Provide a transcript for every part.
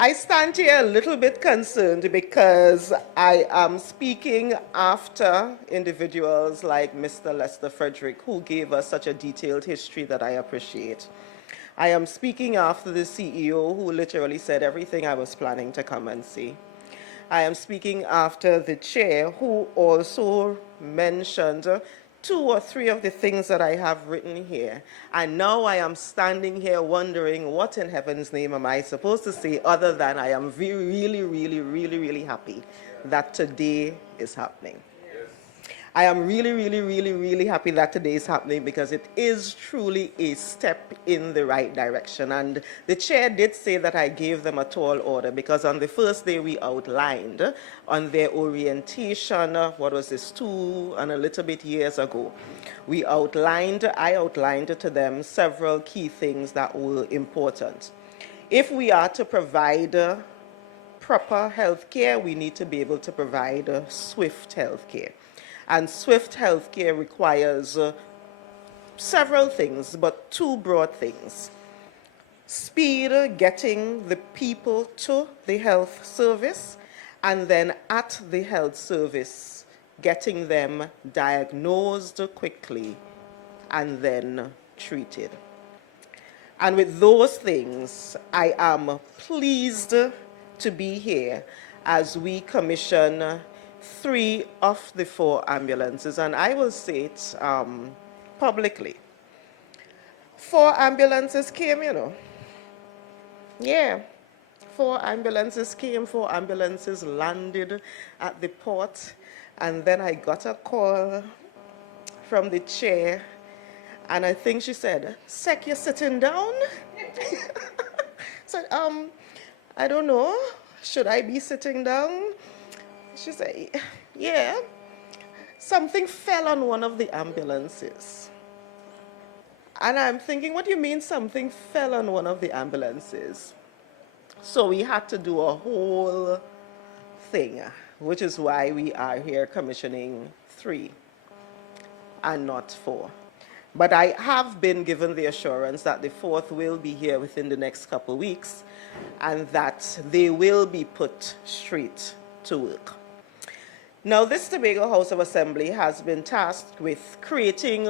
I stand here a little bit concerned because I am speaking after individuals like Mr. Lester Frederick, who gave us such a detailed history that I appreciate. I am speaking after the CEO, who literally said everything I was planning to come and say. I am speaking after the chair, who also mentioned 2 or 3 of the things that I have written here. And now I am standing here wondering, what in heaven's name am I supposed to say other than I am really happy that today is happening. I am really happy that today is happening because it is truly a step in the right direction. And the chair did say that I gave them a tall order because on the first day we outlined on their orientation, what was this, 2 and a little bit years ago, I outlined to them several key things that were important. If we are to provide proper health care, we need to be able to provide swift health care. And swift healthcare requires several things, but 2 broad things. Speed, getting the people to the health service, and then at the health service, getting them diagnosed quickly and then treated. And with those things, I am pleased to be here as we commission 3 of the 4 ambulances, and I will say it publicly. 4 ambulances came, Yeah, 4 ambulances came, 4 ambulances landed at the port, and then I got a call from the chair, and I think she said, "Sec, you're sitting down?" I said, I don't know, should I be sitting down? She said, yeah, something fell on one of the ambulances. And I'm thinking, what do you mean something fell on one of the ambulances? So we had to do a whole thing, which is why we are here commissioning 3 and not 4. But I have been given the assurance that the 4th will be here within the next couple of weeks and that they will be put straight to work. Now, this Tobago House of Assembly has been tasked with creating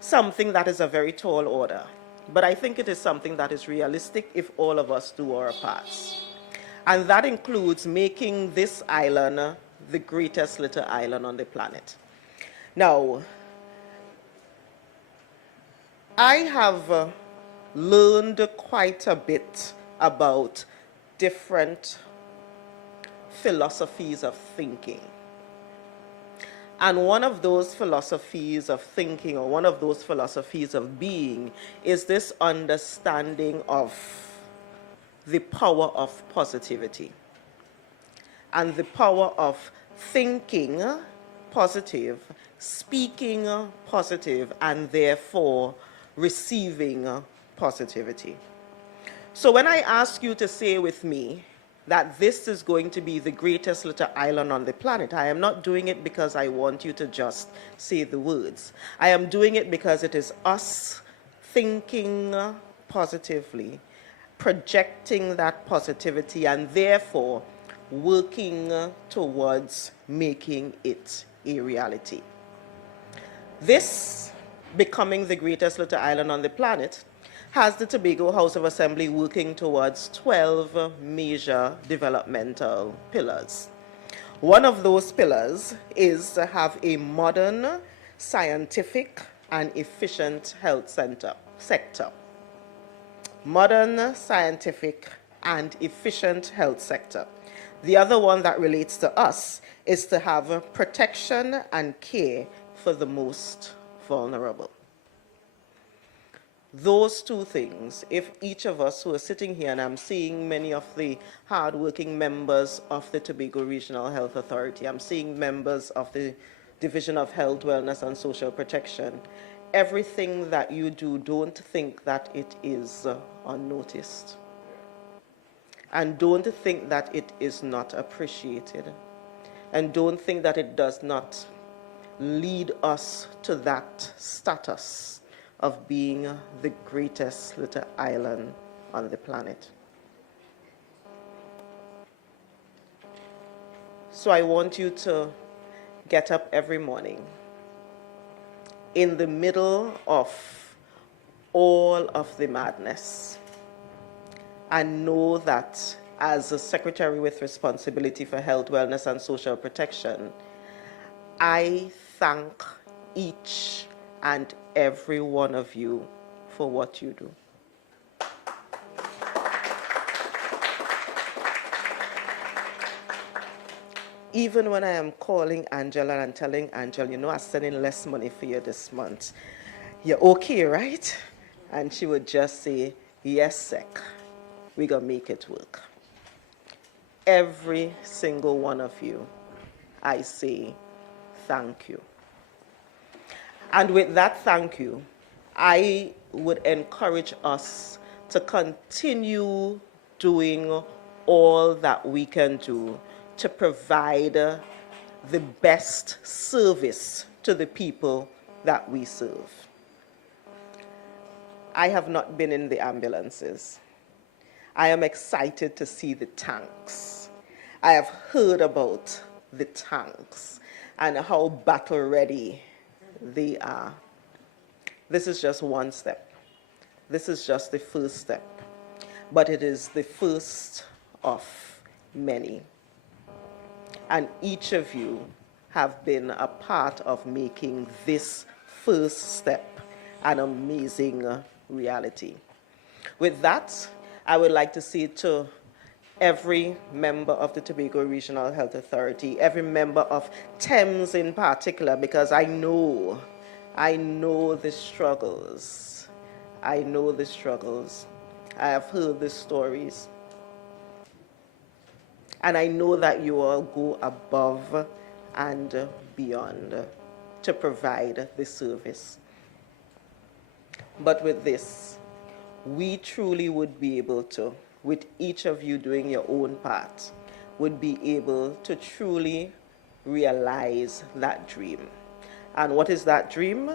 something that is a very tall order, but I think it is something that is realistic if all of us do our parts. And that includes making this island the greatest little island on the planet. Now, I have learned quite a bit about different philosophies of thinking. And one of those philosophies of thinking, or one of those philosophies of being, is this understanding of the power of positivity and the power of thinking positive, speaking positive, and therefore receiving positivity. So when I ask you to say with me that this is going to be the greatest little island on the planet, I am not doing it because I want you to just say the words. I am doing it because it is us thinking positively, projecting that positivity, and therefore working towards making it a reality. This becoming the greatest little island on the planet has the Tobago House of Assembly working towards 12 major developmental pillars. One of those pillars is to have a modern, scientific, and efficient health sector. Modern, scientific, and efficient health sector. The other one that relates to us is to have protection and care for the most vulnerable. Those 2 things, if each of us who are sitting here, and I'm seeing many of the hardworking members of the Tobago Regional Health Authority, I'm seeing members of the Division of Health, Wellness and Social Protection, everything that you do, don't think that it is unnoticed. And don't think that it is not appreciated. And don't think that it does not lead us to that status of being the greatest little island on the planet. So I want you to get up every morning in the middle of all of the madness and know that as a secretary with responsibility for health, wellness, and social protection, I thank each and every one of you for what you do. Even when I am calling Angela and telling Angela, you know, I'm sending less money for you this month. You're okay, right? And she would just say, yes, sec. We're going to make it work. Every single one of you, I say thank you. And with that thank you, I would encourage us to continue doing all that we can do to provide the best service to the people that we serve. I have not been in the ambulances. I am excited to see the tanks. I have heard about the tanks and how battle ready they are. This is just one step. This is just the first step, but it is the first of many. And each of you have been a part of making this first step an amazing reality. With that, I would like to say to every member of the Tobago Regional Health Authority, every member of TEMS in particular, because I know the struggles. I know the struggles. I have heard the stories. And I know that you all go above and beyond to provide the service. But with this, we truly would be able to, with each of you doing your own part, would be able to truly realize that dream. And what is that dream?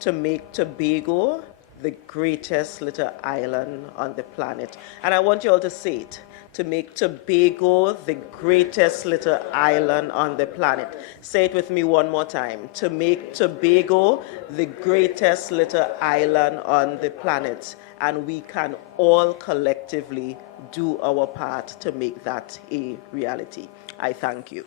To make Tobago the greatest little island on the planet. And I want you all to say it. To make Tobago the greatest little island on the planet. Say it with me one more time. To make Tobago the greatest little island on the planet. And we can all collectively do our part to make that a reality. I thank you.